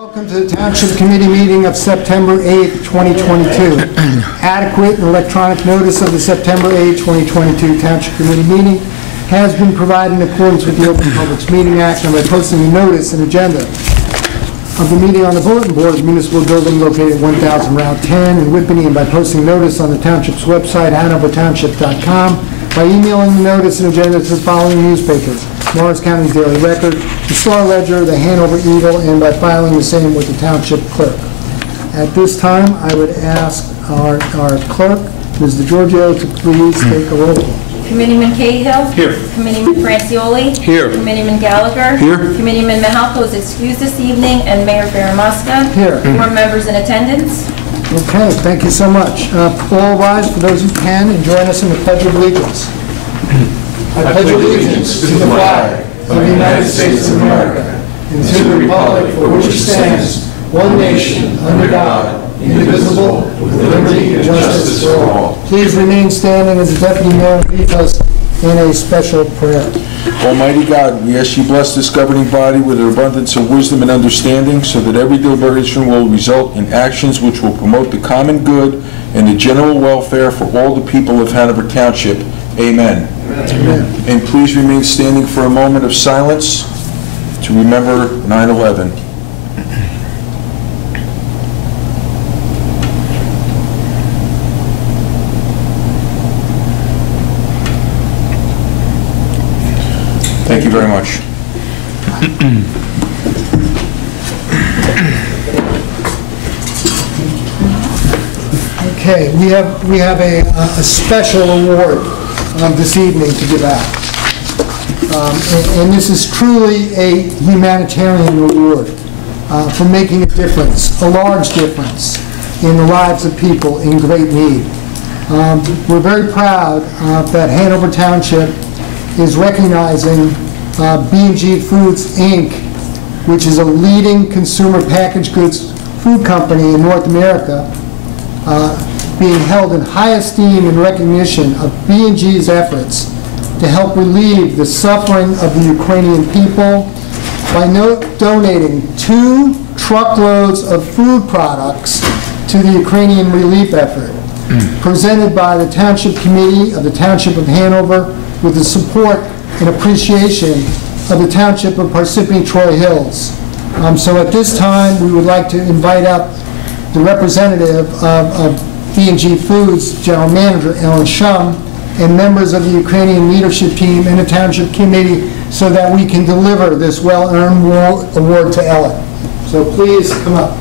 Welcome to the Township Committee meeting of September 8th, 2022. Adequate and electronic notice of the September 8th, 2022 Township Committee meeting has been provided in accordance with the Open Public Meeting Act and by posting a notice and agenda of the meeting on the bulletin board of the municipal building located at 1000 Route 10 in Whippany, and by posting notice on the Township's website, hanovertownship.com, by emailing the notice and agenda to the following newspapers: Morris County Daily Record, the Star Ledger, the Hanover Eagle, and by filing the same with the Township Clerk. At this time, I would ask our clerk, Ms. DeGiorgio, to please take a roll call. Committeeman Cahill. Here. Committeeman Francioli. Here. Committeeman Gallagher. Here. Committeeman Mahalko is excused this evening, and Mayor Baramuska. Here. 4 members in attendance. Okay, thank you so much. All rise for those who can and join us in the Pledge of Allegiance. I pledge allegiance to the flag of the United States of America and to the republic for which it stands, one nation, under God, indivisible, with liberty and justice for all. Please remain standing as the Deputy Mayor leads us in a special prayer. Almighty God, we ask you bless this governing body with an abundance of wisdom and understanding, so that every deliberation will result in actions which will promote the common good and the general welfare for all the people of Hanover Township. Amen. Amen. And please remain standing for a moment of silence to remember 9/11. Thank you very much. Okay, we have a special award this evening to give out. And this is truly a humanitarian award for making a difference, a large difference in the lives of people in great need. We're very proud that Hanover Township is recognizing B&G Foods, Inc., which is a leading consumer packaged goods food company in North America, being held in high esteem in recognition of B&G's efforts to help relieve the suffering of the Ukrainian people by donating 2 truckloads of food products to the Ukrainian relief effort, presented by the Township Committee of the Township of Hanover with the support and appreciation of the Township of Parsippany Troy Hills. So at this time, we would like to invite up the representative of B&G Foods, General Manager Ellen Shum, and members of the Ukrainian leadership team and the Township Committee, so that we can deliver this well-earned award to Ellen. So please come up.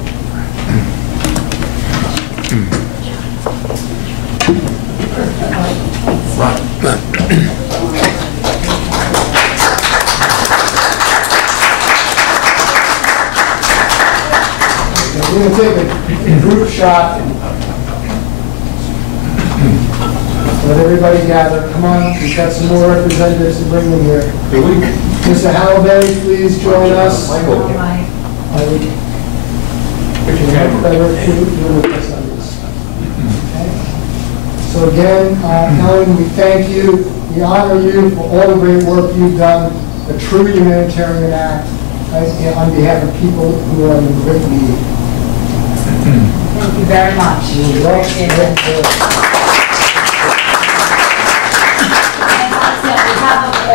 We're going to take a group shot. Let everybody gather. Come on, we've got some more representatives to bring them here. Mr. Halliday, please join us. Michael. So again, Ellen, we thank you. We honor you for all the great work you've done, a true humanitarian act on behalf of people who are in great need. Thank you very much. Appreciate it.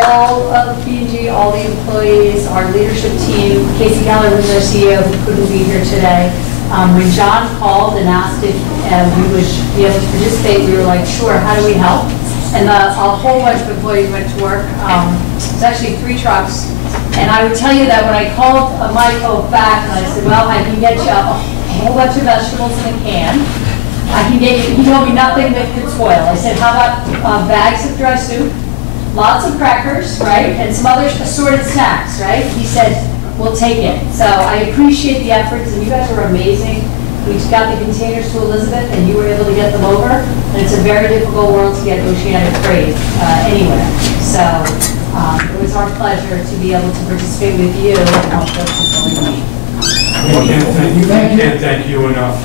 All of B&G, all the employees, our leadership team. Casey Gallagher was our CEO, who couldn't be here today. When John called and asked if we would be able to participate, we were like, sure, how do we help? And a whole bunch of employees went to work. It's actually 3 trucks. And I would tell you that when I called Michael back, and I said, well, I can get you a whole bunch of vegetables in a can. I can get you, he told me nothing that could spoil. I said, how about bags of dry soup? Lots of crackers, right, and some other assorted snacks, right? He said, we'll take it. So I appreciate the efforts, and you guys were amazing. We got the containers to Elizabeth, and you were able to get them over. And it's a very difficult world to get oceanic freight anywhere. So it was our pleasure to be able to participate with you and help those people in need. We can't thank you enough.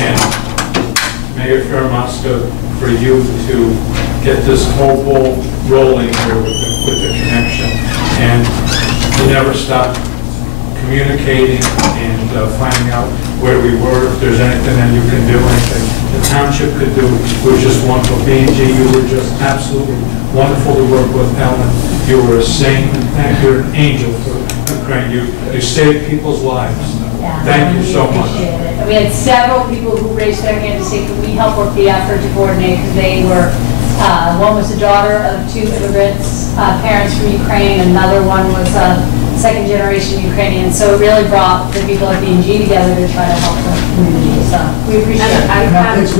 And Mayor Baramuska, for you to get this whole ball rolling here with the connection, and to never stop communicating and finding out where we were, if there's anything that you can do, anything the township could do. It was just wonderful. B&G, you were just absolutely wonderful to work with, Ellen. You were a saint, and you're an angel for Ukraine. You saved people's lives. Yeah, Thank you so much. appreciate it. We had several people who raised their hand to say, could we help work the effort to coordinate? Because they were, one was the daughter of 2 immigrants, parents from Ukraine. Another one was a second-generation Ukrainian. So it really brought the people at B&G together to try to help the community. So we appreciate it. Now, it's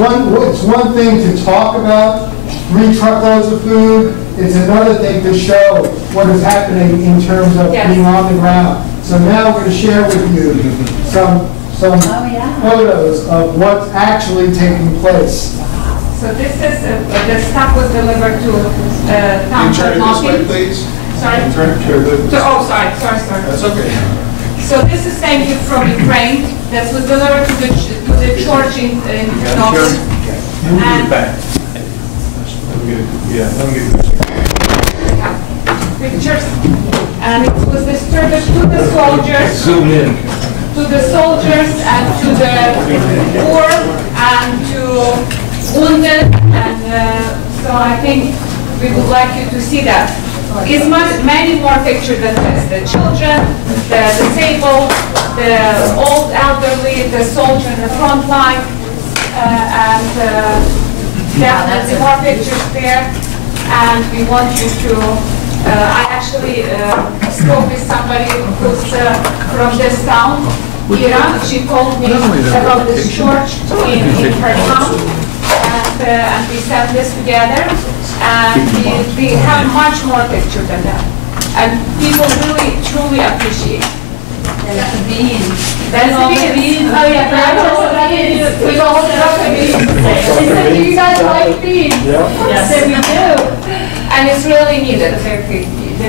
one thing to talk about 3 truckloads of food. It's another thing to show what is happening in terms of being on the ground. So now we're going to share with you some photos of what's actually taking place. So this is, the stuff was delivered to Township Market. please? Sorry? Oh, sorry. That's okay. So this is thank you from Ukraine. That was delivered to the church in Knoxville. And pictures. And it was distributed to the soldiers. Zoom in. To the soldiers and to the poor and to wounded. And so I think we would like you to see that. It's many more pictures than this. The children, the disabled, the old elderly, the soldier in the front line, and definitely more pictures there. And we want you to, I actually spoke with somebody who's from this town, Ira. She told me about this church in her town. And we sent this together. And we have much more pictures than that. And people really, truly appreciate it. That's the bean. That's all the beans. Oh, yeah, that's all the beans. We all love the beans. They said, do you guys like beans? Yes, we do. And it's really needed.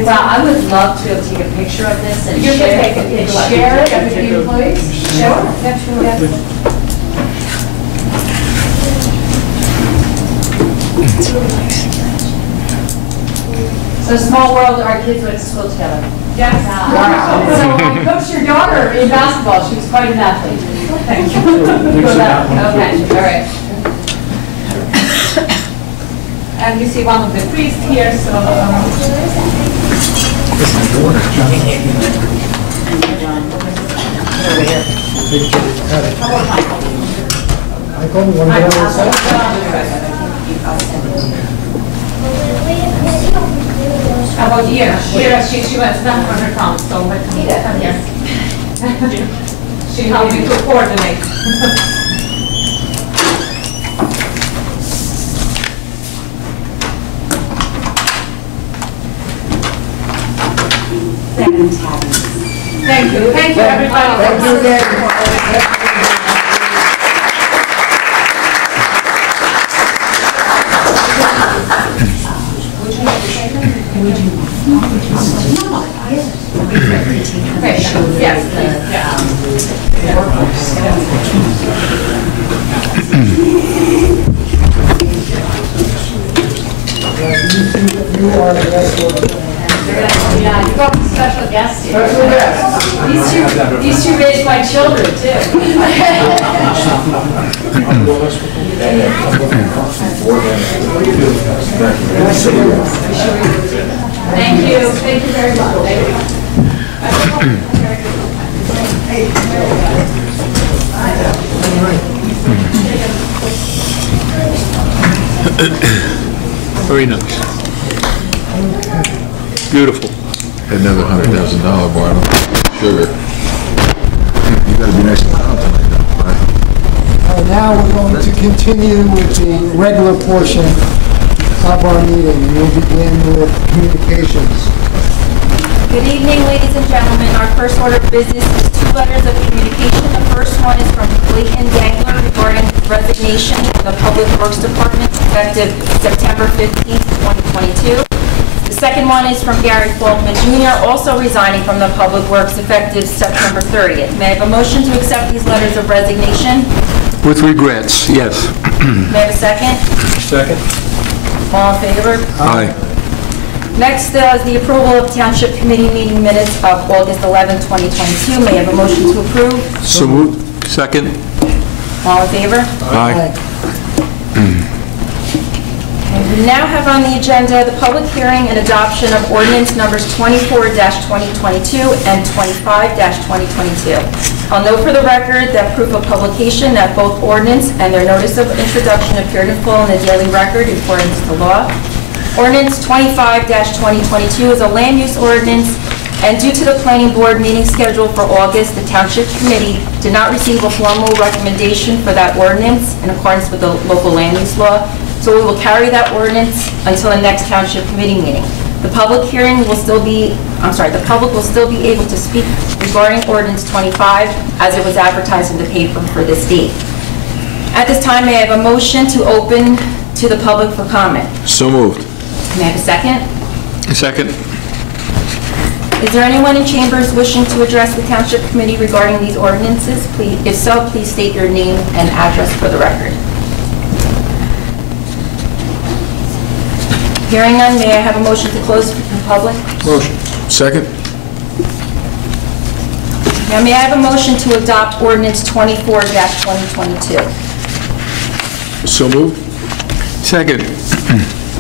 Well, I would love to take a picture of this and You share can take a picture. Share it with the employees? Sure. Absolutely. So small world, our kids went to school together. Yes. Wow. So I coached your daughter in basketball. She was quite an athlete. Thank you. Okay, all right. And you see one of the priests here, so. Michael, you want to go on the side? About Ira. Ira, she was done for her town, so let me, yes. She helped me to coordinate. Thank you. Thank you, everybody. Thank you again. You are the best one. Yeah, you got special guests here. Special guest. These two raised my children, too. Thank you. Thank you very much. Very nice. Beautiful. Another $100,000 bottle of sugar. You gotta be nice and confident like that, right? Now we're going to continue with the regular portion of our meeting. We'll begin with communications. Good evening, ladies and gentlemen. Our first order of business is 2 letters of communication. The first one is from Clayton Dangler regarding resignation in the Public Works Department effective September 15th, 2022. The second one is from Gary Faulkman Jr., also resigning from the Public Works effective September 30th. May I have a motion to accept these letters of resignation? With regrets, yes. May I have a second? Second. All in favor? Aye. Next is the approval of Township Committee meeting minutes of August 11, 2022. May I have a motion to approve? So moved. Second. All in favor? Aye. And we now have on the agenda the public hearing and adoption of ordinance numbers 24-2022 and 25-2022. I'll note for the record that proof of publication that both ordinance and their notice of introduction appeared in full in the daily record in accordance to law. Ordinance 25-2022 is a land use ordinance, and due to the planning board meeting scheduled for August, the Township Committee did not receive a formal recommendation for that ordinance in accordance with the local land use law. So we will carry that ordinance until the next Township Committee meeting. The public hearing will still be, the public will still be able to speak regarding Ordinance 25 as it was advertised in the paper for this date. At this time, may I have a motion to open to the public for comment? So moved. May I have a second? Second. Is there anyone in chambers wishing to address the Township Committee regarding these ordinances? Please, if so, please state your name and address for the record. Hearing none, may I have a motion to close to the public? Motion. Second. Now, may I have a motion to adopt ordinance 24-2022? So moved. Second.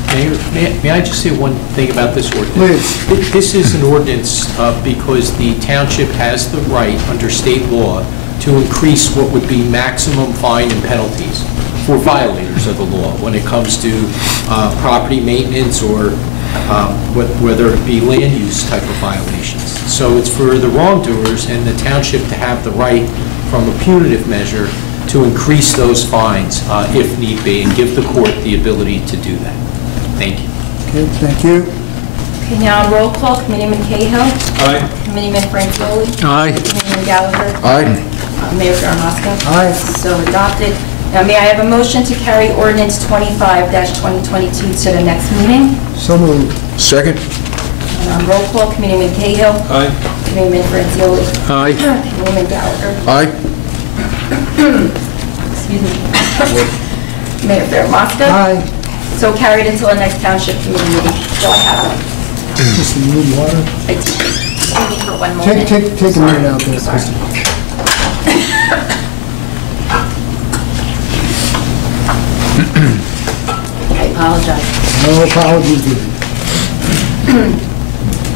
Mayor, may I just say one thing about this ordinance? Please. This is an ordinance because the township has the right under state law to increase what would be maximum fine and penalties for violators of the law when it comes to property maintenance or whether it be land use type of violations. So it's for the wrongdoers and the township to have the right from a punitive measure to increase those fines if need be and give the court the ability to do that. Thank you. Okay, thank you. Okay, now on roll call, Committeeman Cahill. Aye. Committeeman Francioli. Aye. Committeeman Gallagher. Aye. Mayor Ferramaska. Aye. So adopted. Now, may I have a motion to carry ordinance 25-2022 to the next meeting? So moved. Second. And on roll call, Committeeman Cahill. Aye. Committeeman Francioli. Aye. Committeeman Gallagher. Aye. Excuse me. Mayor Ferramaska. Aye. So carried until the next Township Committee meeting. Do I have one? Just a little water. I do. Excuse me for one moment. Take a minute out there. Sorry. I apologize. No apologies needed.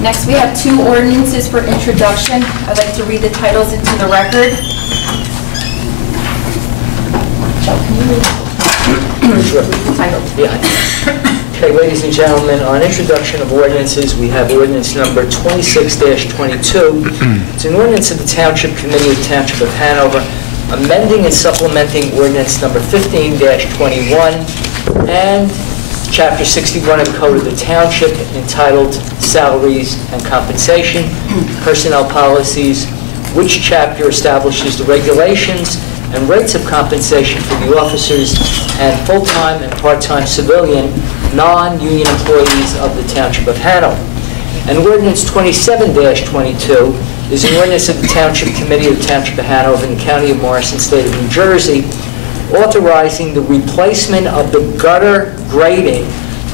Next, we have two ordinances for introduction. I'd like to read the titles into the record. Joe, can you read the title? Yeah. Okay, ladies and gentlemen, on introduction of ordinances, we have ordinance number 26-22. It's an ordinance of the Township Committee of the Township of Hanover, amending and supplementing ordinance number 15-21 and Chapter 61 of the Code of the Township entitled Salaries and Compensation, Personnel Policies, which chapter establishes the regulations and rates of compensation for the officers and full-time and part-time civilian non-union employees of the Township of Hanover. And ordinance 27-22 is an ordinance of the Township Committee of the Township of Hanover in the County of Morrison, State of New Jersey, authorizing the replacement of the gutter grading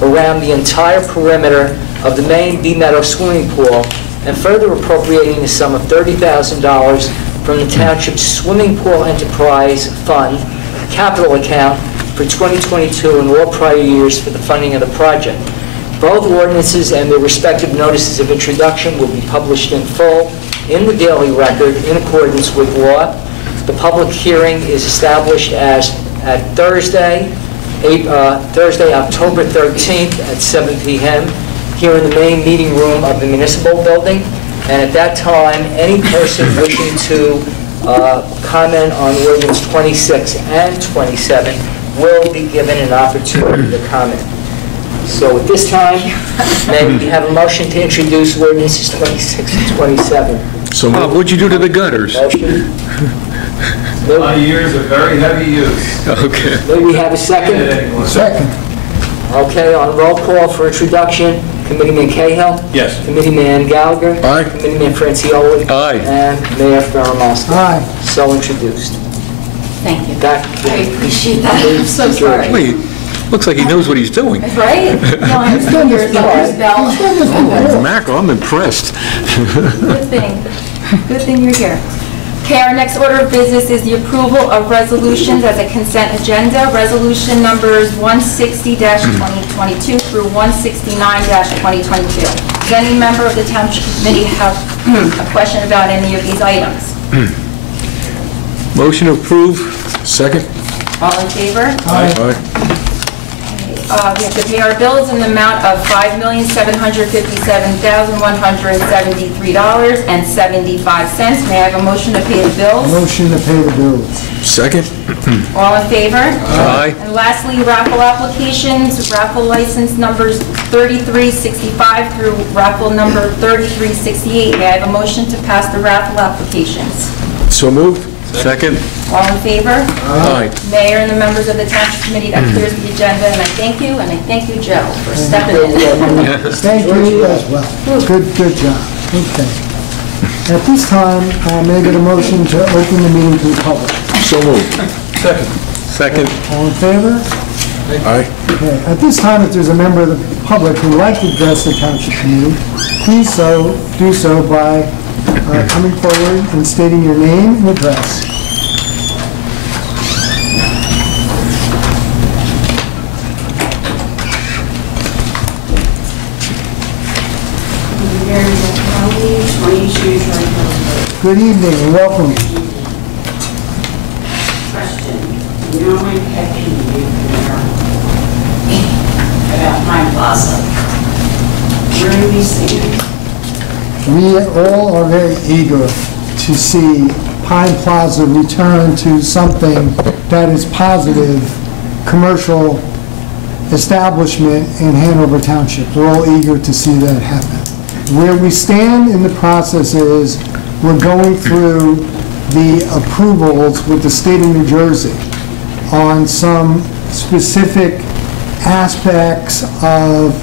around the entire perimeter of the main B Meadow swimming pool and further appropriating the sum of $30,000 from the Township's Swimming Pool Enterprise Fund capital account for 2022 and all prior years for the funding of the project. Both ordinances and their respective notices of introduction will be published in full in the Daily Record in accordance with law. The public hearing is established as at Thursday, October 13th at 7 p.m. here in the main meeting room of the municipal building. And at that time, any person wishing to comment on ordinance 26 and 27 will be given an opportunity to comment. So at this time, may we have a motion to introduce ordinances 26 and 27? So Bob, what'd you do to the gutters? Motion. My years of very heavy use. Okay. May we have a second? Second. Okay, on roll call for introduction, Committeeman Cahill. Yes. Committeeman Gallagher. Aye. Committeeman Francioli. Aye. And Mayor Ferramaska. Aye. So introduced. Thank you. Back. I appreciate that. I'm so sorry. Wait, Looks like he knows what he's doing. Right? No, I'm still here, Bell. Mackerel, I'm impressed. Good thing. Good thing you're here. Okay, our next order of business is the approval of resolutions as a consent agenda. Resolution numbers 160-2022 through 169-2022. Does any member of the Township Committee have a question about any of these items? Motion to approve. Second? All in favor? Aye. We have to pay our bills in the amount of $5,757,173.75. May I have a motion to pay the bills? Motion to pay the bills. Second? All in favor? Aye. And lastly, raffle applications, raffle license numbers 3365 through raffle number 3368. May I have a motion to pass the raffle applications? So moved? Second. All in favor? Aye. Mayor and the members of the Township Committee, that clears the agenda, and I thank you, and I thank you, Joe, for stepping in. Thank you as well. Good job. Okay. At this time, may I get a motion to open the meeting to the public? So moved. Second. All in favor? Aye. Okay. At this time, if there's a member of the public who would like to address the Township Committee, please do so by coming forward and stating your name and address. Good evening and welcome. Question. You know my pet peeve about Pine Plaza. Where do we stand? We all are very eager to see Pine Plaza return to something that is positive, commercial establishment in Hanover Township. We're all eager to see that happen. Where we stand in the process is we're going through the approvals with the state of New Jersey on some specific aspects of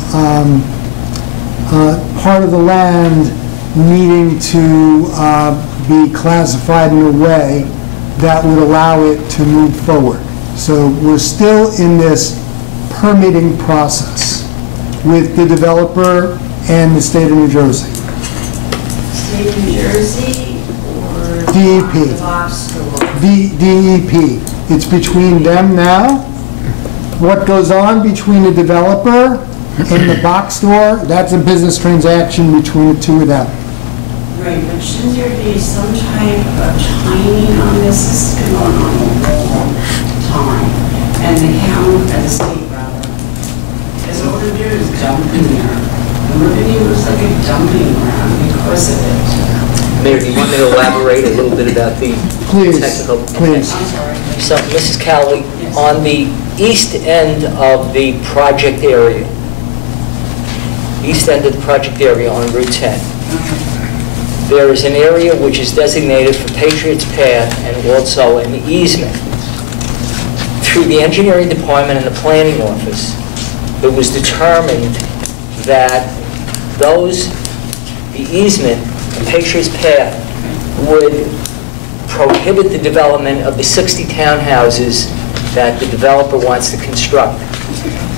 part of the land needing to be classified in a way that would allow it to move forward. So we're still in this permitting process with the developer and the state of New Jersey. State of New Jersey or DEP. the box store? DEP. It's between them now. What goes on between the developer and the box store, that's a business transaction between the two of them. Right, but shouldn't there be some type of timing on this? This has been going on a long time. And the county, and the state rather, is all they're doing is dumping there. The Riverview was like a dumping ground because of it. Mayor, do you want me to elaborate a little bit about the technical? Please. I'm sorry. So, Mrs. Cowley, on the east end of the project area, on Route 10, there is an area which is designated for Patriots Path and also an easement. Through the engineering department and the planning office, it was determined that the easement, the Patriots Path, would prohibit the development of the 60 townhouses that the developer wants to construct.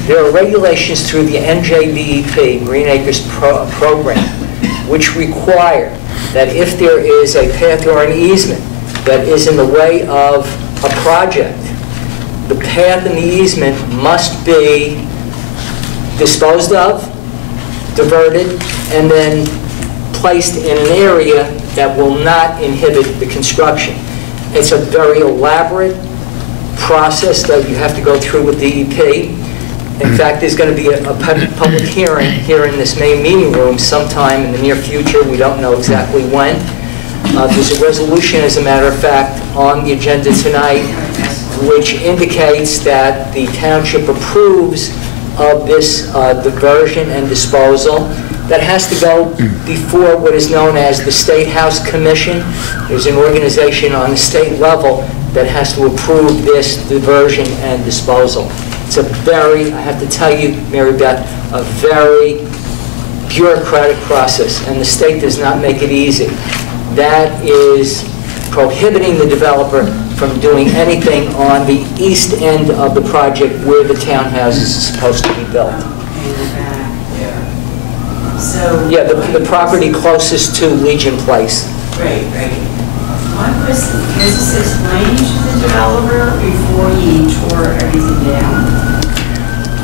There are regulations through the NJDEP, Green Acres program, which require that if there is a path or an easement that is in the way of a project, the path and the easement must be disposed of, diverted, and then placed in an area that will not inhibit the construction. It's a very elaborate process that you have to go through with DEP. In fact, there's going to be a public hearing here in this main meeting room sometime in the near future. We don't know exactly when. There's a resolution, as a matter of fact, on the agenda tonight, which indicates that the township approves of this diversion and disposal. That has to go before what is known as the State House Commission. There's an organization on the state level that has to approve this diversion and disposal. It's a very, I have to tell you, Mary Beth, a very bureaucratic process, and the state does not make it easy. That is prohibiting the developer from doing anything on the east end of the project where the townhouses is supposed to be built. In the back there. So. Yeah, the property closest to Legion Place. Right. My question, is this explained to the developer before he tore everything down?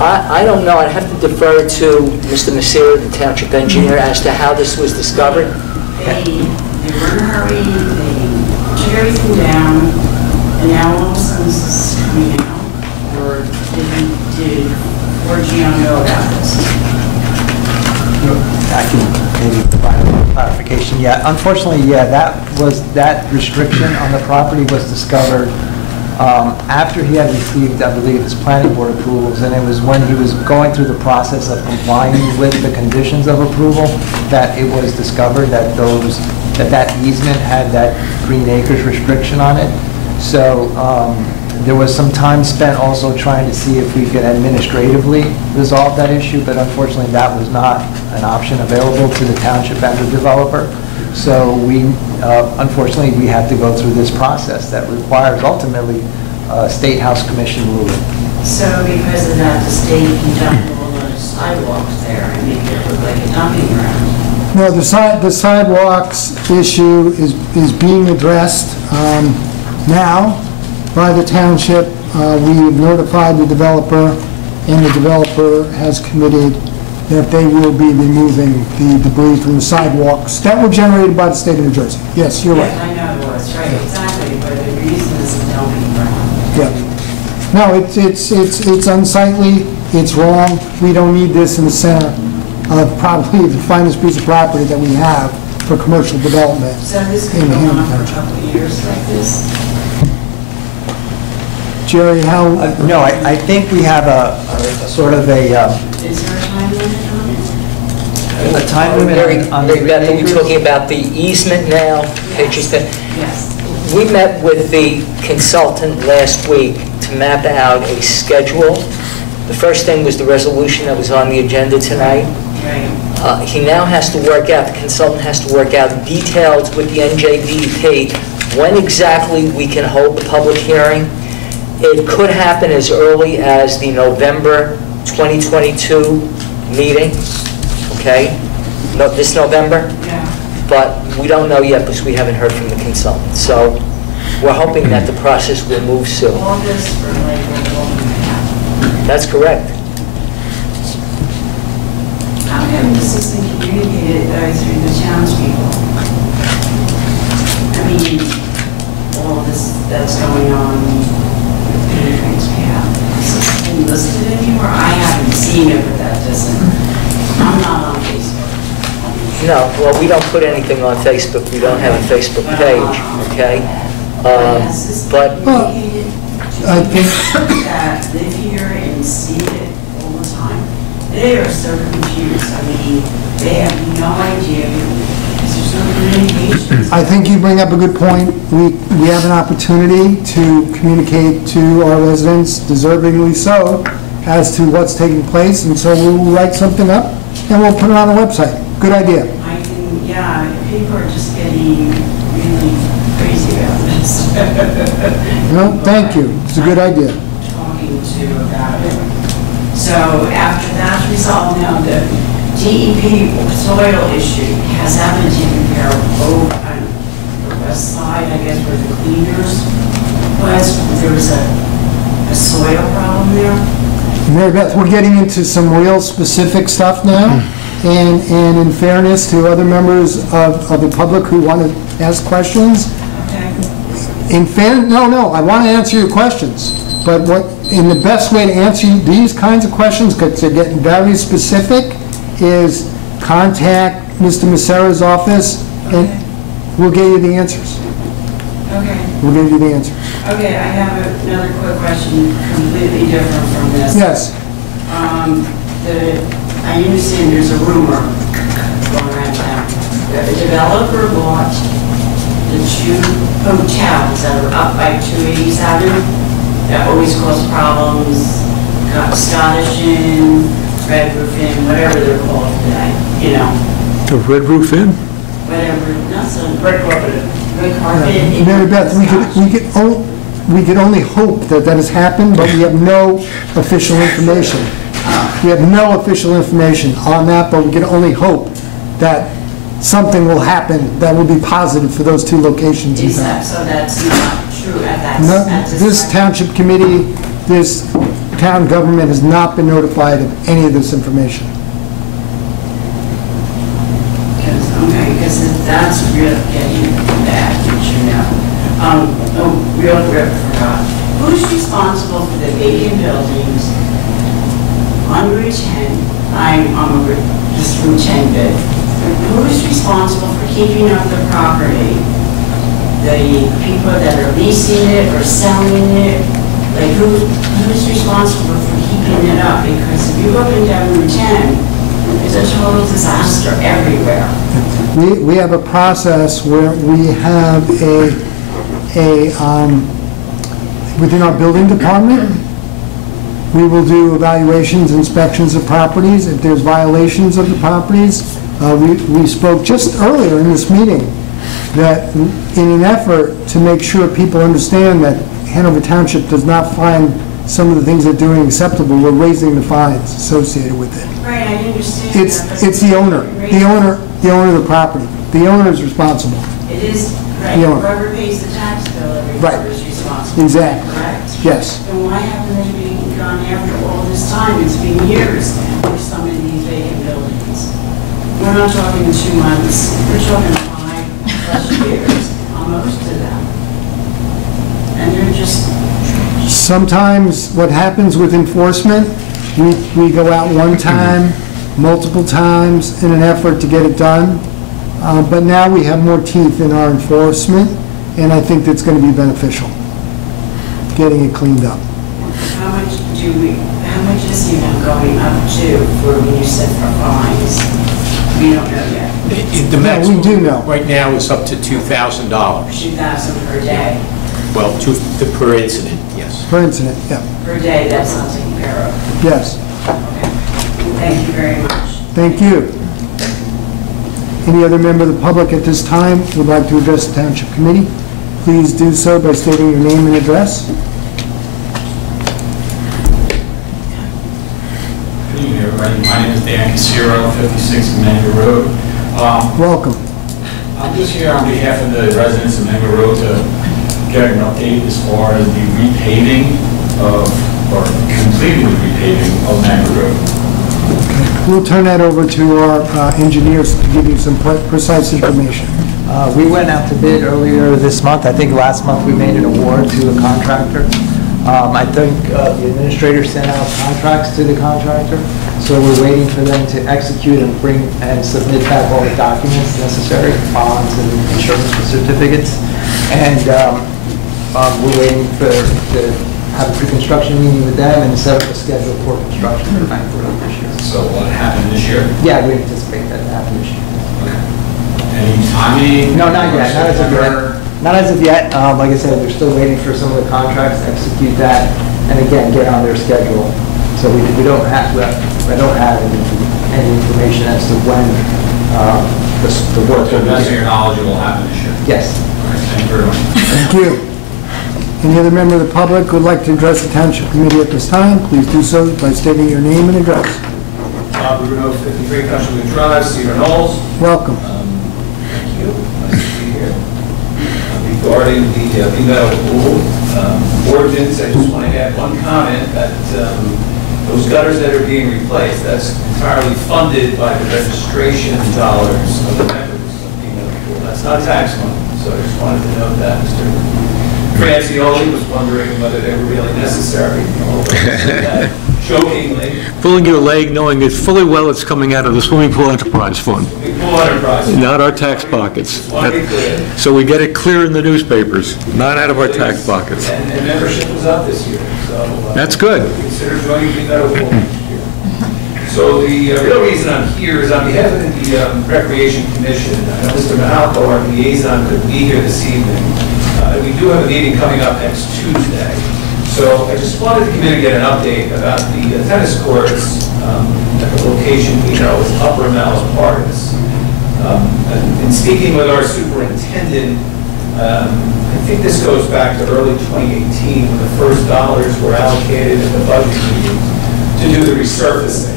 I don't know, I'd have to defer to Mr. Messere, the township engineer, as to how this was discovered. They were in a hurry, they took everything down, and now all of a sudden this is coming out? Or did Orgeon know about this? I can maybe provide a little clarification. Yeah, unfortunately, yeah, that restriction on the property was discovered after he had received, I believe, his planning board approvals, and it was when he was going through the process of complying with the conditions of approval that it was discovered that that easement had that green acres restriction on it. So there was some time spent also trying to see if we could administratively resolve that issue, but unfortunately that was not an option available to the township and the developer. So unfortunately, we had to go through this process that requires ultimately a State House Commission ruling. So because of that, the state can dump all those sidewalks there and make it look like a dumping ground? No, the sidewalks issue is being addressed now by the township. We have notified the developer, and the developer has committed that they will be removing the debris from the sidewalks that were generated by the state of New Jersey. Yes, you're right. Yes, I know it was, right, exactly, but the reason is a dumping ground. Yeah. No, it's unsightly, it's wrong. We don't need this in the center of probably the finest piece of property that we have for commercial development. So this could go on for a couple of years like this? Jerry, how? No, I think we have a sort of a... Is there a time limit on it? A time limit on the Beth, are we talking about the easement now? Yes. Yes. We met with the consultant last week to map out a schedule. The first thing was the resolution that was on the agenda tonight. Right. He now has to work out, the consultant has to work out details with the NJDEP, when exactly we can hold the public hearing. It could happen as early as the November 2022 meeting, okay? No, this November? Yeah. But we don't know yet because we haven't heard from the consultant. So we're hoping that the process will move soon. August for like a long. That's correct. How come this isn't communicated through the townspeople? I mean, all this that's going on with Patriots Path. Is this been listed anywhere? I haven't seen it, but that doesn't, I'm not on Facebook. No, well, we don't put anything on Facebook. We don't have a Facebook page, okay? Has this been But communicated to I think- people that live here and see it all the time? They are so confused. I mean, they have no idea because there's no communication. I think you bring up a good point. We have an opportunity to communicate to our residents, deservingly so, as to what's taking place, and so we'll write something up and we'll put it on the website. Good idea. I can, yeah, people are just getting really crazy about this. No, thank you. It's a good idea. Talking to about it. So after that's resolved now, the DEP soil issue, has that been taken care of over on the west side, I guess, where the cleaners was? There was a soil problem there? Mary Beth, we're getting into some real specific stuff now, and in fairness to other members of the public who want to ask questions, Okay. no, I want to answer your questions, but in the best way to answer these kinds of questions, because they're getting very specific, is contact Mr. Messere's office, and we'll get you the answers. Okay. We'll give you the answers. Okay, I have another quick question, completely different from this. Yes. I understand there's a rumor going around town that the developer bought the two hotels that are up by 287 that always cause problems, got Scottish Inn, Red Roof Inn, whatever they're called today, you know, The Red Roof Inn? whatever, not so, red carpet. Red carpet. Mary Beth, we can only hope that that has happened, but we have no official information. We have no official information on that, but we can only hope that something will happen that will be positive for those two locations in Is town. that, so that's not true at No, that, at this time? township committee, this town government has not been notified of any of this information. Because that's real getting bad, you know. Real quick, forgot. Who's responsible for the vacant buildings on Route 10? I'm on this Route 10 bit. Who's responsible for keeping up the property? The people that are leasing it or selling it? Like, who's responsible for keeping it up? Because if you go up and down Route 10, it's a total disaster everywhere. We have a process where we have within our building department, we will do evaluations, inspections of properties. If there's violations of the properties, we spoke just earlier in this meeting that in an effort to make sure people understand that Hanover Township does not find some of the things they're doing acceptable, we're raising the fines associated with it. Right, I understand that. It's the owner of the property. The owner is responsible. It is, right, The owner. whoever pays the tax bill, Right. everybody's responsible. Exactly. Correct? Yes. Then why haven't they been gone after all this time? It's been years for some of these vacant buildings. We're not talking 2 months, we're talking 5+ years on most of them. And they're just, Sometimes what happens with enforcement, we go out one time, multiple times in an effort to get it done. But now we have more teeth in our enforcement, and I think that's going to be beneficial, getting it cleaned up. how much is even going up to for when you said for fines? We don't know yet. The maximum do know. right now is up to $2,000. 2,000 per day. Well, per incident, yes. Per incident, yeah. Per day, that's not taken care of. Yes. Okay. Thank you very much. Thank you. Any other member of the public at this time would like to address the Township Committee? Please do so by stating your name and address. Good evening, everybody. My name is Dan Casero, 56 Menga Road. Welcome. I'm just here on behalf of the residents of Menga Road to get an update as far as the repaving or completing the repaving of Menga Road. We'll turn that over to our engineers to give you some precise information. We went out to bid earlier this month. I think last month we made an award to a contractor. I think the administrator sent out contracts to the contractor, so we're waiting for them to execute and submit back all the documents necessary, bonds and insurance certificates. And we're waiting to have a pre-construction meeting with them and set up a schedule for construction for Bank Road this year. So what happened this year? Yeah, we anticipate that to happen this year. Okay. Any timing? No, not yet, not as of yet. Not as of yet. Like I said, we're still waiting for some of the contracts to execute that and again, get on their schedule. So I don't have any information as to when the work To will the best of your begin. knowledge, it will happen this year? Yes. All right, thank you very much. Thank you. Any other member of the public who would like to address the Township Committee at this time, please do so by stating your name and address. Bruno, 53 Country Drive, Cedar Knolls. Welcome. Thank you. Nice to be here. Regarding the metal pool ordinance, I just want to add one comment that those gutters that are being replaced, that's entirely funded by the registration dollars of the members of the metal pool. That's not tax money, so I just wanted to note that. Mr. Francioli was wondering whether they were really necessary. Jokingly. Pulling your leg knowing it fully well it's coming out of the Swimming Pool Enterprise Fund, We pull enterprise. not our tax pockets. Want to be clear. So we get it clear in the newspapers, not out of our tax pockets. And membership was up this year, so. That's good. Consider joining the metal pool next year. So the real reason I'm here is on behalf of the Recreation Commission. I know Mr. Mahalko, our liaison, could be here this evening. We do have a meeting coming up next Tuesday. So I just wanted to come in and get an update about the tennis courts at the location we know is Upper Malice Apartments. And in speaking with our superintendent, I think this goes back to early 2018 when the first dollars were allocated in the budget meeting to do the resurfacing.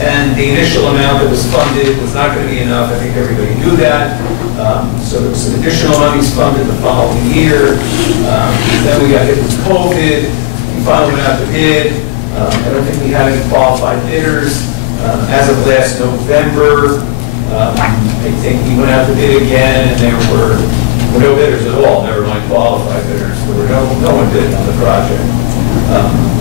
And the initial amount that was funded was not going to be enough. I think everybody knew that. So there was some additional monies funded the following year. Then we got hit with COVID. We finally went out to bid. I don't think we had any qualified bidders. As of last November, I think we went out to bid again, and there were no bidders at all, never mind qualified bidders. There were no one bidding on the project.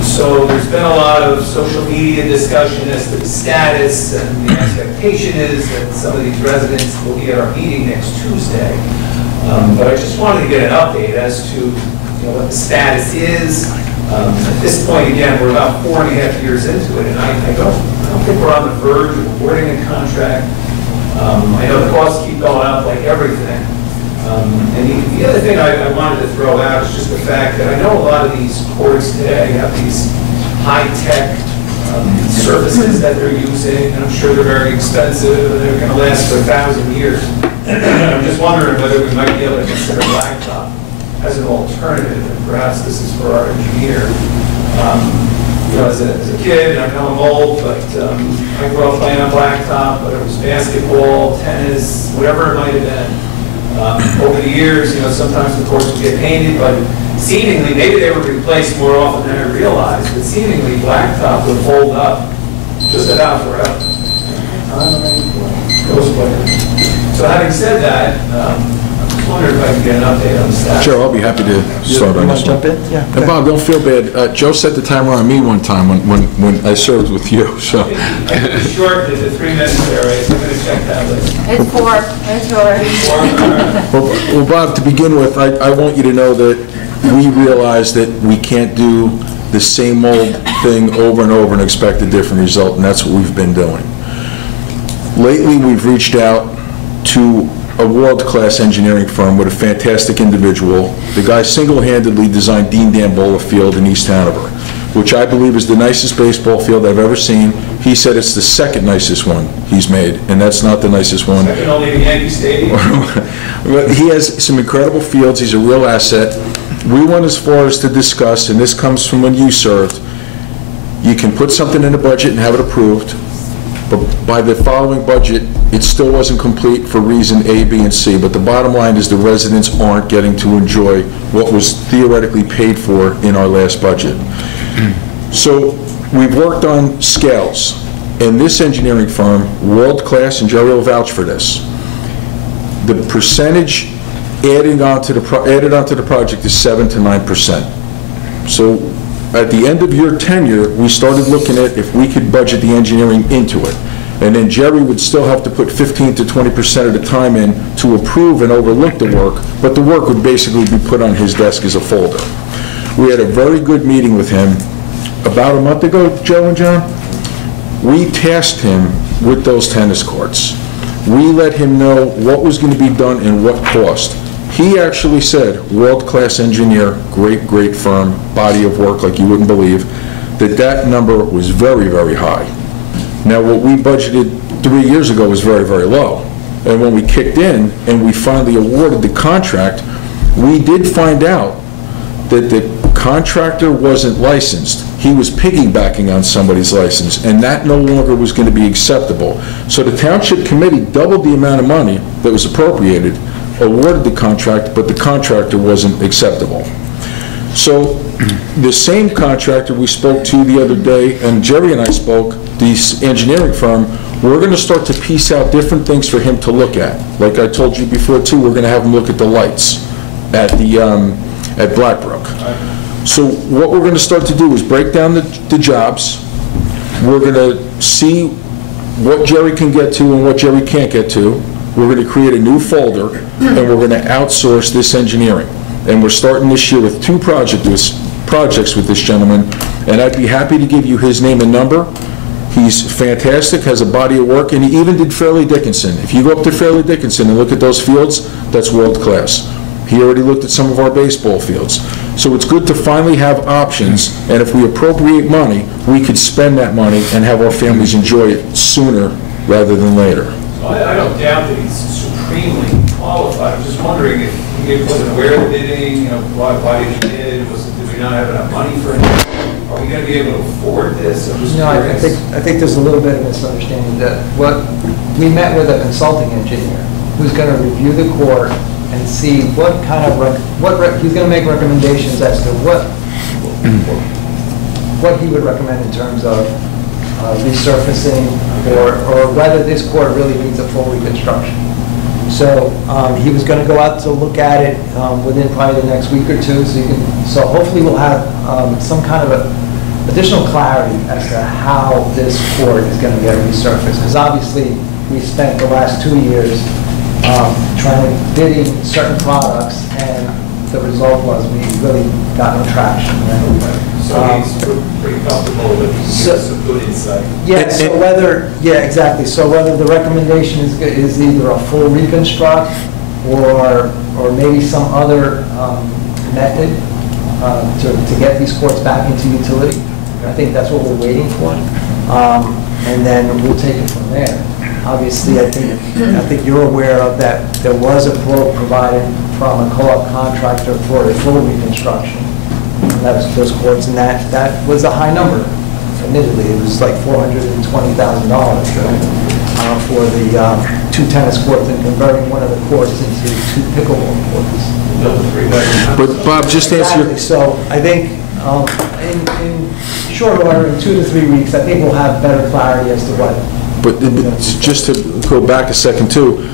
So there's been a lot of social media discussion as to the status, and the expectation is that some of these residents will be at our meeting next Tuesday. But I just wanted to get an update as to what the status is. At this point, again, we're about 4.5 years into it, and I don't think we're on the verge of awarding a contract. I know the costs keep going up like everything. And the other thing I wanted to throw out is just the fact that I know a lot of these courts today have these high-tech services that they're using, and I'm sure they're very expensive, and they're going to last for 1,000 years. I'm just wondering whether we might be able to consider blacktop as an alternative, and perhaps this is for our engineer. As a kid, I know I'm old, but I grew up playing on blacktop, whether it was basketball, tennis, whatever it might have been. Over the years, sometimes the courts would get painted, but seemingly, maybe they were replaced more often than I realized, but seemingly blacktop would hold up just about forever. So having said that, I just wondered if I could get an update on the status. Sure, I'll be happy to start on this one. And Bob, don't feel bad. Joe set the timer on me one time when I served with you. So. I shortened it to 3 minutes there, right? So I'm going to check that later. It's 4. It's 4. Well, Bob, to begin with, I want you to know that we realize that we can't do the same old thing over and over and expect a different result, and that's what we've been doing. Lately, we've reached out to a world-class engineering firm with a fantastic individual. The guy single-handedly designed Dean Dambola Field in East Hanover, which I believe is the nicest baseball field I've ever seen. He said it's the second nicest one he's made, and that's not the nicest one. Second only to Yankee Stadium. But he has some incredible fields. He's a real asset. We went as far as to discuss, and this comes from when you served, you can put something in the budget and have it approved, but by the following budget, it still wasn't complete for reason A, B, and C. But the bottom line is the residents aren't getting to enjoy what was theoretically paid for in our last budget. So we've worked on scales, and this engineering firm, world-class, and Jerry will vouch for this, the percentage added onto the project is 7 to 9%. So at the end of your tenure, we started looking at if we could budget the engineering into it. And then Jerry would still have to put 15 to 20% of the time in to approve and overlook the work, but the work would basically be put on his desk as a folder. We had a very good meeting with him about a month ago, Joe and John. We tasked him with those tennis courts. We let him know what was going to be done and what cost. He actually said, world-class engineer, great firm, body of work like you wouldn't believe, that number was very, very high. Now, what we budgeted 3 years ago was very, very low. And when we kicked in and we finally awarded the contract, we did find out that the contractor wasn't licensed. He was piggybacking on somebody's license, and that no longer was going to be acceptable. So the township committee doubled the amount of money that was appropriated, awarded the contract, but the contractor wasn't acceptable. So the same contractor we spoke to the other day, and Jerry and I spoke, the engineering firm, we're going to start to piece out different things for him to look at. Like I told you before too, we're going to have him look at the lights at Blackbrook. So what we're going to start to do is break down the jobs. We're going to see what Jerry can get to and what Jerry can't get to. We're going to create a new folder, and we're going to outsource this engineering. And we're starting this year with 2 projects with this gentleman, and I'd be happy to give you his name and number. He's fantastic, has a body of work, and he even did Fairleigh Dickinson. If you go up to Fairleigh Dickinson and look at those fields, that's world class. He already looked at some of our baseball fields. So it's good to finally have options, and if we appropriate money, we could spend that money and have our families enjoy it sooner rather than later. I don't doubt that he's supremely qualified. I'm just wondering if he wasn't aware of the bidding, why did he bid? Did we not have enough money for it? Are we going to be able to afford this? I'm just No, I curious. think there's a little bit of misunderstanding that we met with a consulting engineer who's going to review the court and see what kind of, he's going to make recommendations as to what he would recommend in terms of resurfacing or whether this court really needs a full reconstruction. So he was going to go out to look at it within probably the next week or two. So hopefully we'll have some kind of additional clarity as to how this court is going to get resurfaced. Because obviously we spent the last 2 years bidding certain products, and the result was we really got no traction. So he's pretty comfortable with some good insight. Yeah, so exactly. So whether the recommendation is either a full reconstruct or maybe some other method to get these courts back into utility. I think that's what we're waiting for. And then we'll take it from there. Obviously, I think you're aware of that there was a quote provided from a co-op contractor for a full reconstruction. And that was those courts, and that was a high number. Admittedly, it was like $420,000 for the 2 tennis courts and converting one of the courts into 2 pickleball courts. But Bob, just answer your... So I think in short order, in 2 to 3 weeks, I think we'll have better clarity as to what. But just to go back a second too,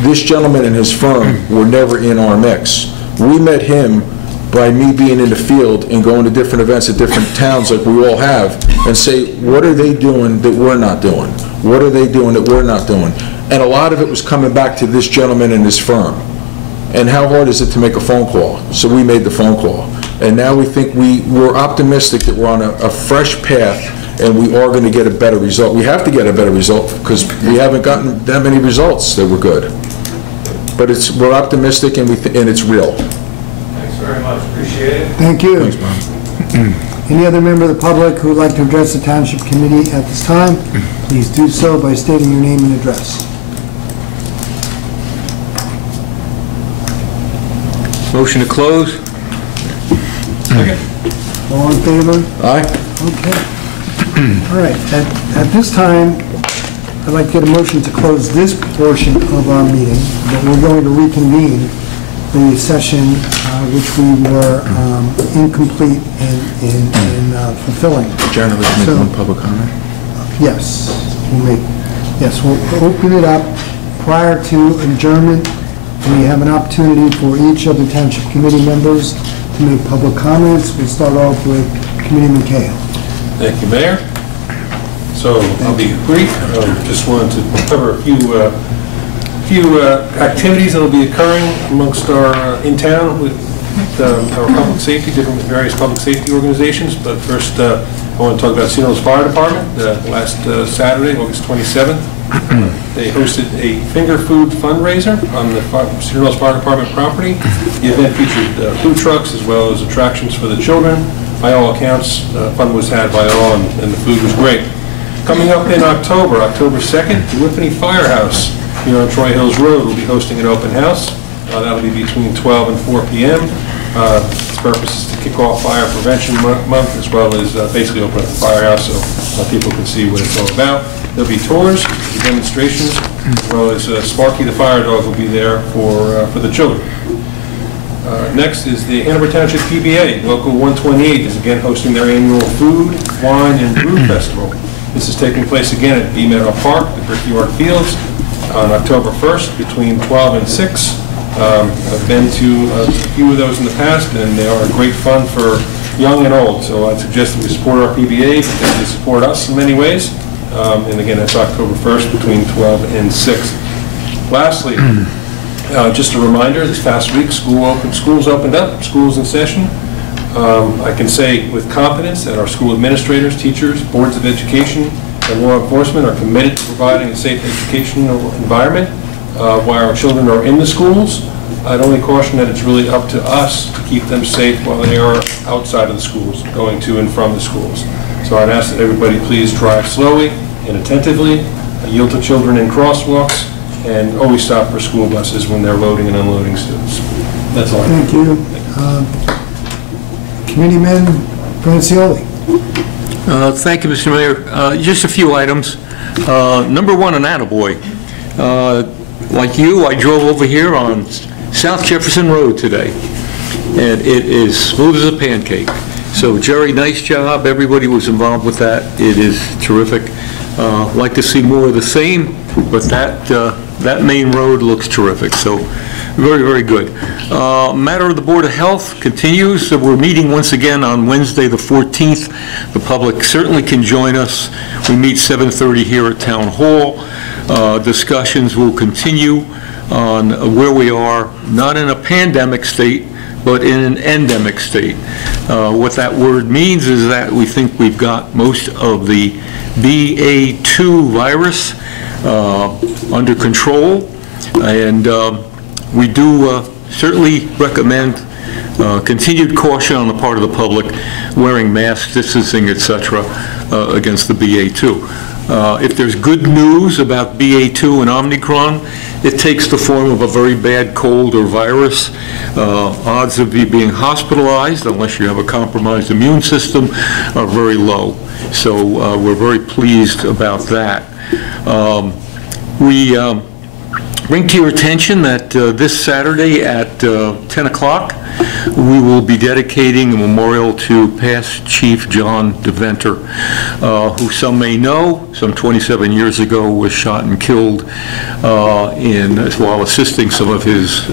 this gentleman and his firm were never in our mix. We met him by me being in the field and going to different events at different towns like we all have, and say, what are they doing that we're not doing? What are they doing that we're not doing? And a lot of it was coming back to this gentleman and his firm. And how hard is it to make a phone call? So we made the phone call. And now we think we're optimistic that we're on a fresh path, and we are going to get a better result. We have to get a better result because we haven't gotten that many results that were good. But we're optimistic, and it's real. Thanks very much. Appreciate it. Thank you. Thanks, Bob. Any other member of the public who would like to address the Township Committee at this time, please do so by stating your name and address. Motion to close? All in favor? Aye. Okay. All right, at this time, I'd like to get a motion to close this portion of our meeting, but we're going to reconvene the session which we were incomplete in fulfilling. Janet, let's make one public comment. Yes, we'll open it up prior to adjournment. We have an opportunity for each of the Township Committee members to make public comments. We'll start off with Committeeman Cahill. Thank you, Mayor. So I'll be brief. Just wanted to cover a few activities that will be occurring amongst our in town with our public safety, various public safety organizations. But first, I want to talk about St. Louis Fire Department. Last Saturday, August 27th, they hosted a finger food fundraiser on the St. Louis Fire Department property. The event featured food trucks as well as attractions for the children. By all accounts, fun was had by all, and the food was great. Coming up in October 2nd, the Whippany Firehouse here on Troy Hills Road will be hosting an open house. That'll be between 12 and 4 p.m. Its purpose is to kick off Fire Prevention Month, as well as basically open up the firehouse so people can see what it's all about. There'll be tours, demonstrations, as well as Sparky the Fire Dog will be there for the children. Next is the Hanover Township PBA. Local 128 is again hosting their annual Food, Wine, and Brew Festival. This is taking place again at B Meadow Park, the Brickyard Fields, on October 1st between 12 and 6. I've been to a few of those in the past, and they are great fun for young and old. So I'd suggest that we support our PBA because they support us in many ways. And again, that's October 1st between 12 and 6. Lastly, just a reminder, this past week, schools opened up, schools in session. I can say with confidence that our school administrators, teachers, boards of education, and law enforcement are committed to providing a safe educational environment while our children are in the schools. I'd only caution that it's really up to us to keep them safe while they are outside of the schools, going to and from the schools. So I'd ask that everybody please drive slowly and attentively, yield to children in crosswalks, and always stop for school buses when they're loading and unloading students. That's all. Thank you. Committeeman Francioli. Thank you, Mr. Mayor. Just a few items. Number one, an attaboy. Like you, I drove over here on South Jefferson Road today, and it is smooth as a pancake. So Jerry, nice job. Everybody was involved with that. It is terrific. Like to see more of the same, but that main road looks terrific. So very, very good. Matter of the Board of Health continues. So we're meeting once again on Wednesday the 14th. The public certainly can join us. We meet 7:30 here at Town Hall. Discussions will continue on where we are, not in a pandemic state, but in an endemic state. What that word means is that we think we've got most of the BA2 virus under control, and we do certainly recommend continued caution on the part of the public, wearing masks, distancing, etc., against the BA2. If there's good news about BA2 and Omicron, it takes the form of a very bad cold or virus. Odds of you being hospitalized, unless you have a compromised immune system, are very low. So we're very pleased about that. We bring to your attention that this Saturday at 10 o'clock, we will be dedicating a memorial to past Chief John DeVenter, who some may know, some 27 years ago was shot and killed while assisting some of his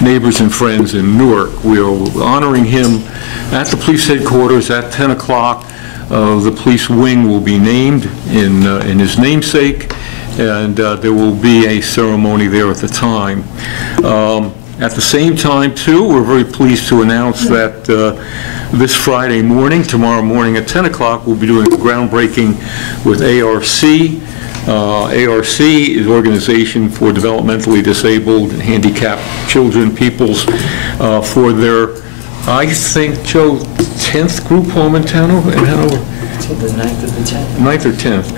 neighbors and friends in Newark. We are honoring him at the police headquarters at 10 o'clock. The police wing will be named in his namesake, and there will be a ceremony there at the time. At the same time, too, we're very pleased to announce that this Friday morning, tomorrow morning at 10 o'clock, we'll be doing a groundbreaking with ARC. ARC is Organization for Developmentally Disabled and Handicapped Children, Peoples, for their, I think, Joe, 10th group home in Hanover? The 9th or the 10th. 9th or 10th.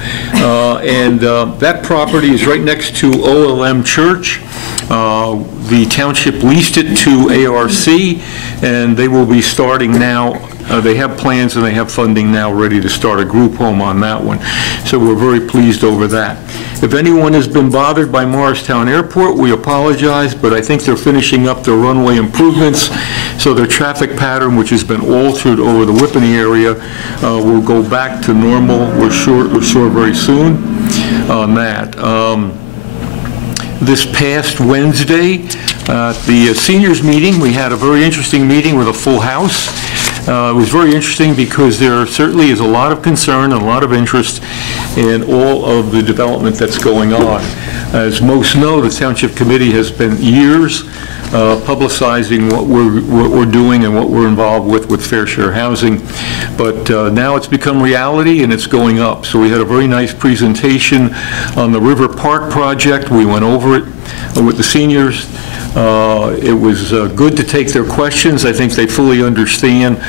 And that property is right next to OLM Church. The township leased it to ARC, and they will be starting now. They have plans and they have funding now ready to start a group home on that one. So we're very pleased over that. If anyone has been bothered by Morristown Airport, we apologize, but I think they're finishing up their runway improvements, so their traffic pattern, which has been altered over the Whippany area, will go back to normal, we're sure very soon on that. This past Wednesday, at the seniors meeting, we had a very interesting meeting with a full house. It was very interesting because there certainly is a lot of concern and a lot of interest in all of the development that's going on. As most know, the Township Committee has spent years publicizing what we're doing and what we're involved with Fair Share Housing. But now it's become reality and it's going up. So we had a very nice presentation on the River Park project. We went over it with the seniors. It was good to take their questions. I think they fully understand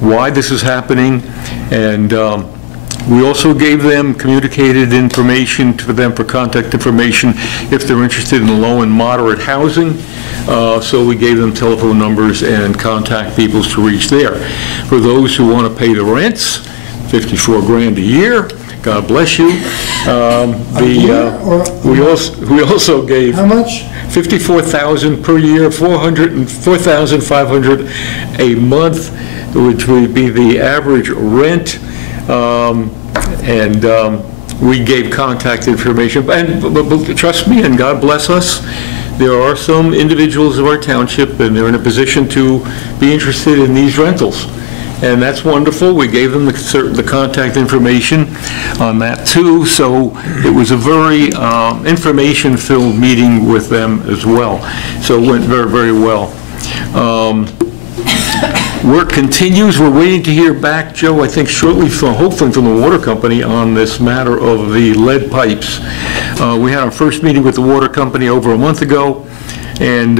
why this is happening, and we also gave them communicated information to them for contact information if they're interested in low and moderate housing. So we gave them telephone numbers and contact people to reach there. For those who want to pay the rents, 54 grand a year, God bless you. We also gave how much? $54,000 per year, $4,500 a month, which would be the average rent. We gave contact information. But trust me, and God bless us, there are some individuals of our township, and they're in a position to be interested in these rentals. And that's wonderful. We gave them the contact information on that too. So it was a very information-filled meeting with them as well. So it went very, very well. Work continues. We're waiting to hear back, Joe, I think shortly, hopefully from the water company on this matter of the lead pipes. We had our first meeting with the water company over a month ago, and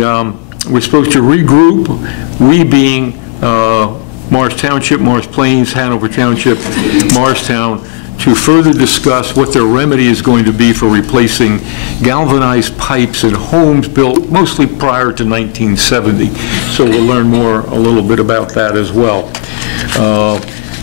we're supposed to regroup, we being Morris Township, Morris Plains, Hanover Township, Morristown, to further discuss what their remedy is going to be for replacing galvanized pipes in homes built mostly prior to 1970. So we'll learn a little bit about that as well.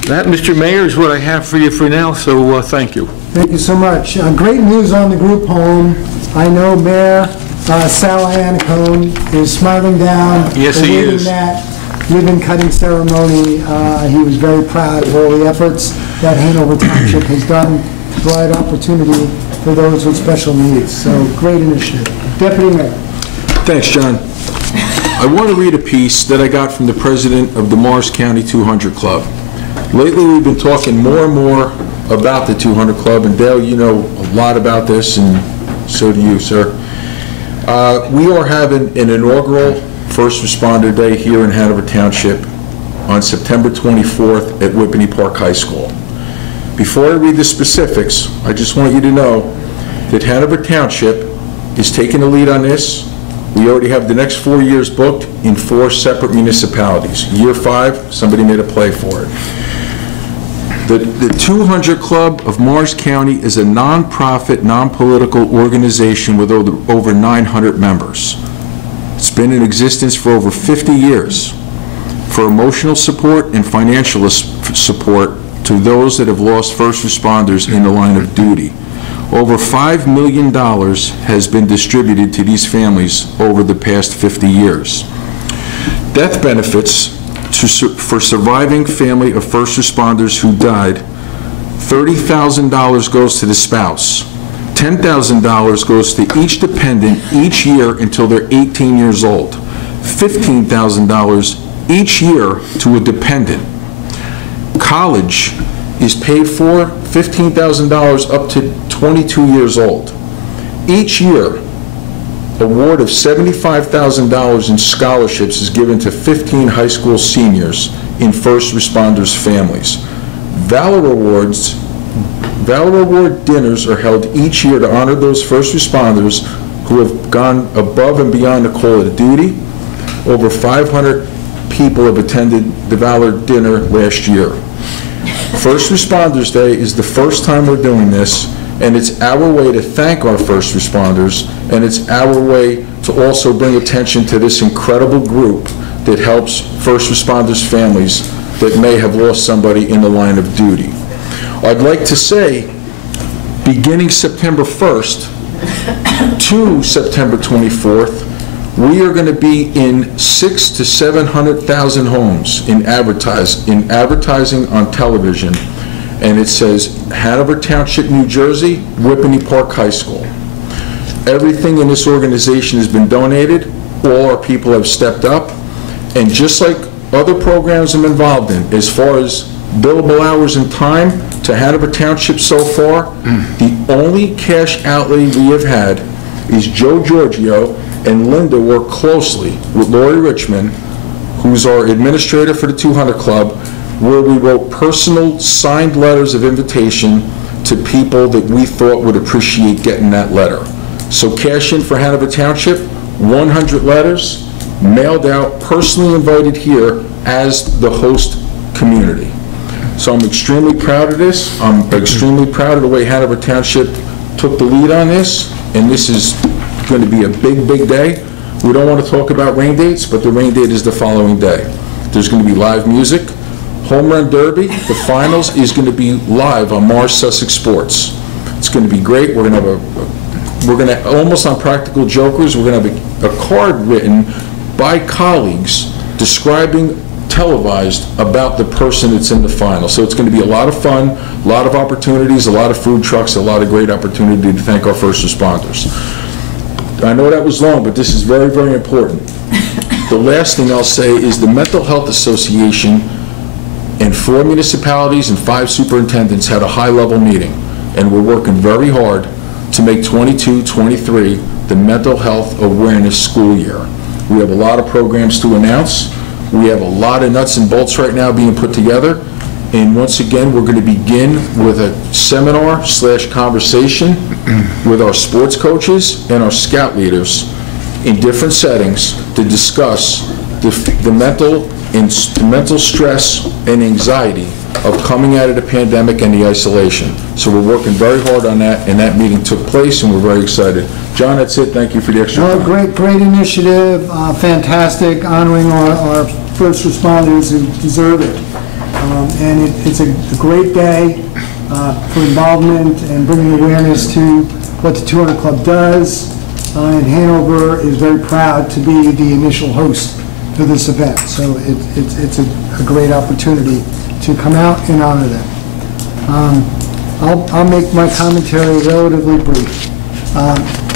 That, Mr. Mayor, is what I have for you for now, so thank you. Thank you so much. Great news on the group home. I know Mayor Sal Anacone is smiling down. Yes, he is. That ribbon-cutting ceremony. He was very proud of all the efforts that Hanover Township has done to provide opportunity for those with special needs. So, great initiative. Deputy Mayor. Thanks, John. I want to read a piece that I got from the president of the Morris County 200 Club. Lately, we've been talking more and more about the 200 Club, and Dale, you know a lot about this, and so do you, sir. We are having an inaugural First Responder Day here in Hanover Township on September 24th at Whippany Park High School. Before I read the specifics, I just want you to know that Hanover Township is taking the lead on this. We already have the next 4 years booked in 4 separate municipalities. Year 5, somebody made a play for it. The 200 Club of Morris County is a non-profit, non-political organization with over 900 members. It's been in existence for over 50 years for emotional support and financial support to those that have lost first responders in the line of duty. Over $5 million has been distributed to these families over the past 50 years. Death benefits for surviving family of first responders who died, $30,000 goes to the spouse. $10,000 goes to each dependent each year until they're 18 years old. $15,000 each year to a dependent. College is paid for, $15,000 up to 22 years old. Each year, award of $75,000 in scholarships is given to 15 high school seniors in first responders' families. Valor Award dinners are held each year to honor those first responders who have gone above and beyond the call of duty. Over 500 people have attended the Valor dinner last year. First Responders Day is the first time we're doing this, and it's our way to thank our first responders, and it's our way to also bring attention to this incredible group that helps first responders' families that may have lost somebody in the line of duty. I'd like to say, beginning September 1st to September 24th, we are going to be in 600,000 to 700,000 homes in advertising on television, and it says Hanover Township, New Jersey, Whippany Park High School. Everything in this organization has been donated. All our people have stepped up, and just like other programs I'm involved in, as far as billable hours and time to Hanover Township so far, the only cash outlay we have had is Joe Giorgio and Linda work closely with Lori Richmond, who's our administrator for the 200 Club, where we wrote personal signed letters of invitation to people that we thought would appreciate getting that letter. So cash in for Hanover Township, 100 letters, mailed out, personally invited here as the host community. So I'm extremely proud of this. I'm extremely proud of the way Hanover Township took the lead on this, and this is going to be a big, big day. We don't want to talk about rain dates, but the rain date is the following day. There's going to be live music. Home Run Derby, the finals, is going to be live on Mars Sussex Sports. It's going to be great. We're going to have almost on Practical Jokers, we're going to have a card written by colleagues describing, televised, about the person that's in the final. So it's going to be a lot of fun, a lot of opportunities, a lot of food trucks, a lot of great opportunity to thank our first responders. I know that was long, but this is very, very important. The last thing I'll say is the Mental Health Association and 4 municipalities and 5 superintendents had a high-level meeting, and we're working very hard to make 22-23 the mental health awareness school year. We have a lot of programs to announce. We have a lot of nuts and bolts right now being put together, and once again, we're going to begin with a seminar/conversation with our sports coaches and our scout leaders in different settings to discuss the mental stress and anxiety of coming out of the pandemic and the isolation. So we're working very hard on that, and that meeting took place, and we're very excited. John, that's it. Thank you for the extra time. Great initiative, fantastic, honoring our first responders who deserve it. And it's a great day for involvement and bringing awareness to what the 200 Club does. And Hanover is very proud to be the initial host for this event. So it's a great opportunity to come out and honor them. I'll make my commentary relatively brief.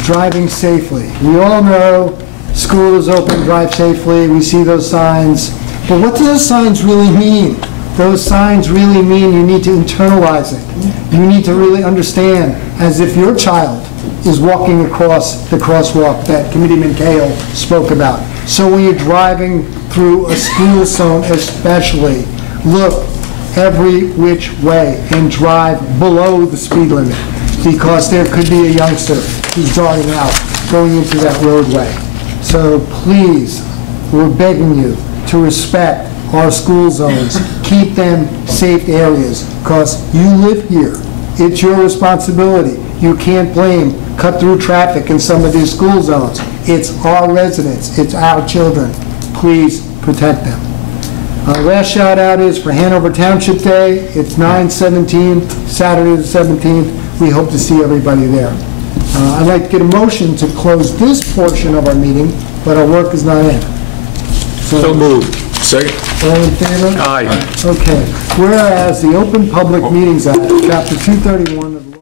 Driving safely. We all know school is open, drive safely, we see those signs. But what do those signs really mean? Those signs really mean you need to internalize it. You need to really understand, as if your child is walking across the crosswalk that Committeeman Cahill spoke about. So when you're driving through a school zone especially, look every which way and drive below the speed limit, because there could be a youngster who's darting out, going into that roadway. So please, we're begging you to respect our school zones, keep them safe areas, because you live here. It's your responsibility. You can't blame cut-through traffic in some of these school zones. It's our residents, it's our children. Please protect them. Last shout out is for Hanover Township Day. It's 9/17, Saturday the 17th. We hope to see everybody there. I'd like to get a motion to close this portion of our meeting, but our work is not in. So moved. Second. All in favor? Aye. Okay. Whereas the Open Public Meetings Act, Chapter 231 of the